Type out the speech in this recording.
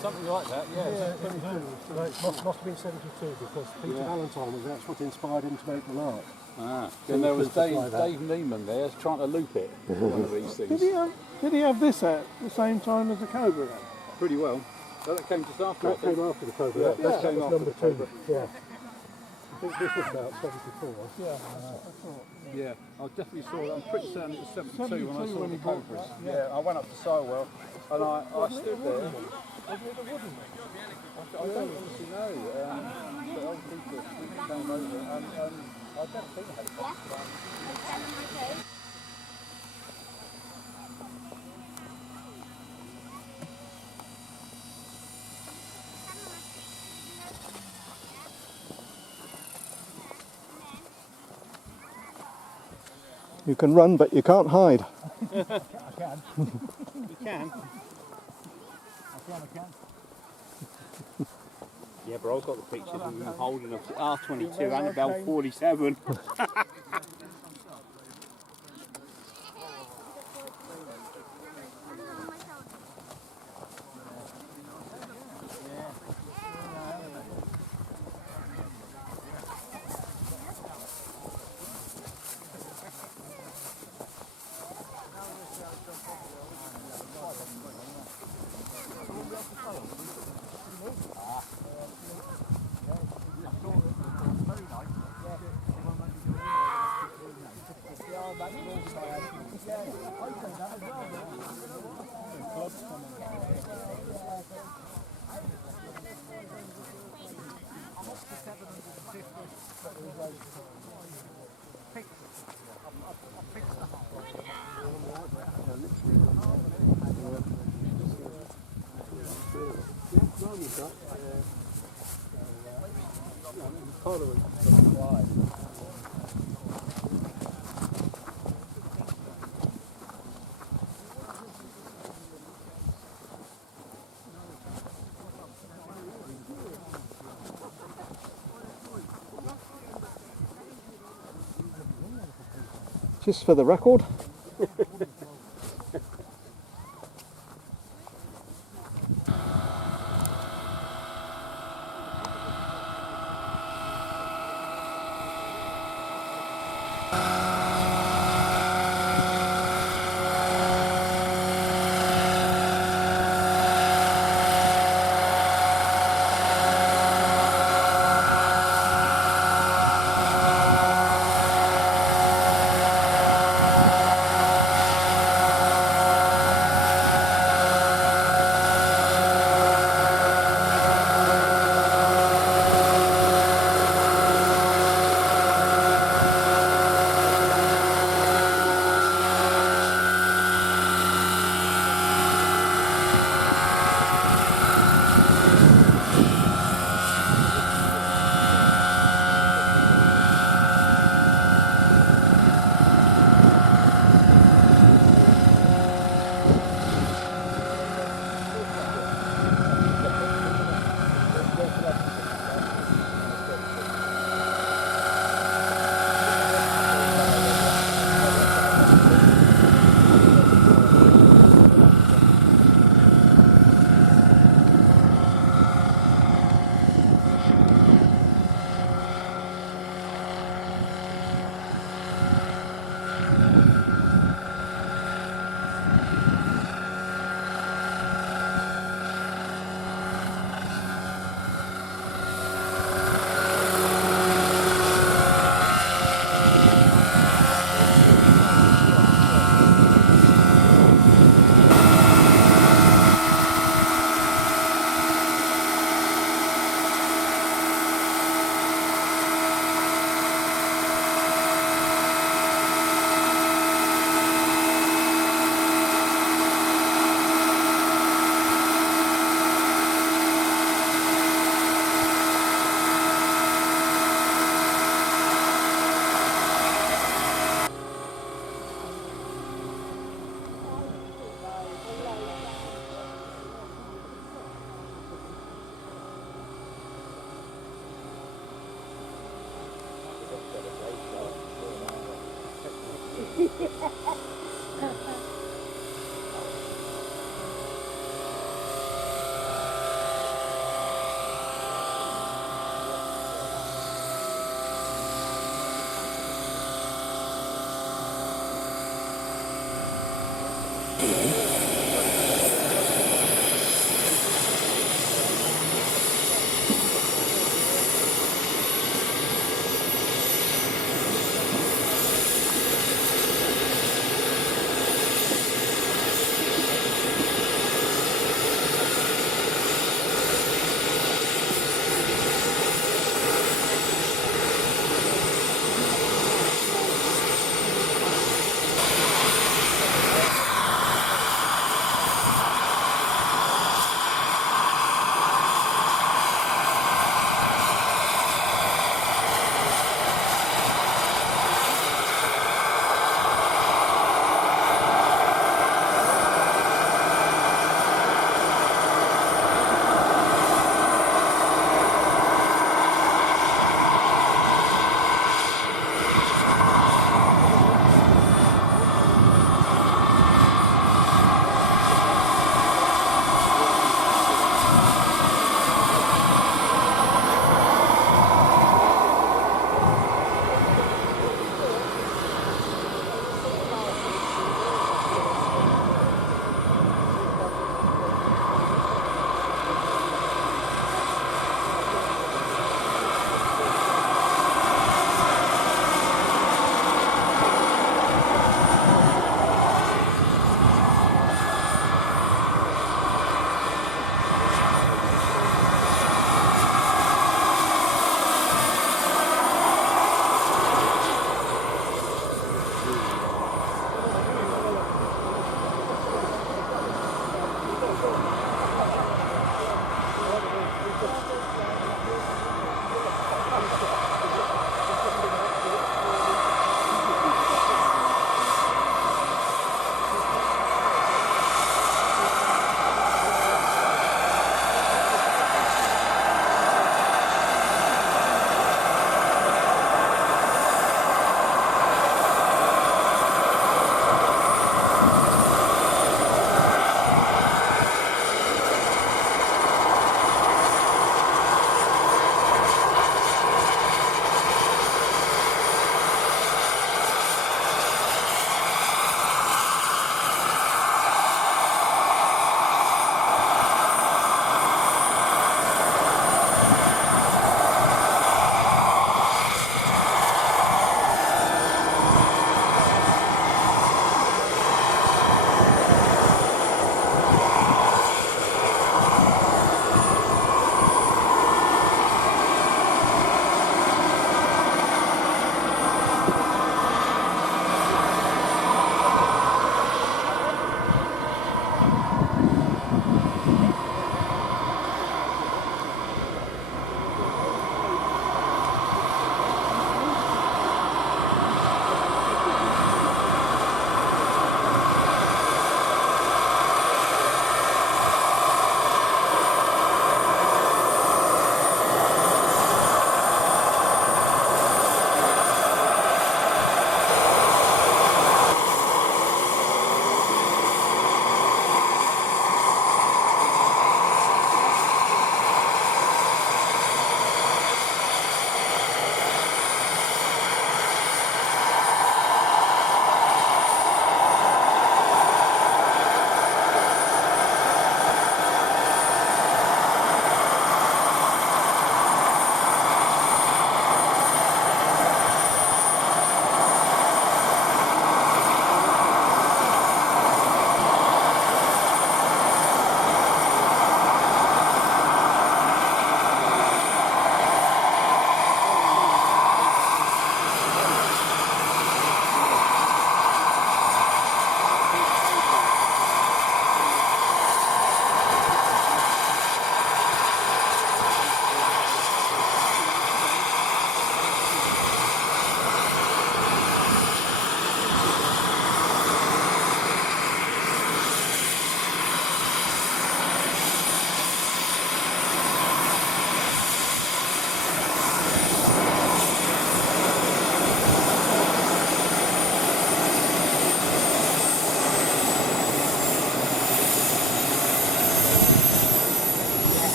Something like that, yeah. 72. No, it must have been 72 because Peter Valentine was that's what inspired him to make the lark. Ah. And there was Dave Neiman there trying to loop it for one of these things. Did he have this at the same time as the Cobra then? Pretty well. So that came just after. That came after the Cobra. Yeah, that came was after number the Cobra. 2. Yeah. I think this was about 74. Yeah, I definitely saw it. I'm pretty certain it was 72 when I saw when the he bought Cobras. Yeah, I went up to Sowell and I stood there. I don't honestly know, but old people came over and I'd never seen a helicopter. You can run, but you can't hide. I can. You can. I can. Yeah, but I've got the pictures of him holding up to R22 and about 47. Just for the record,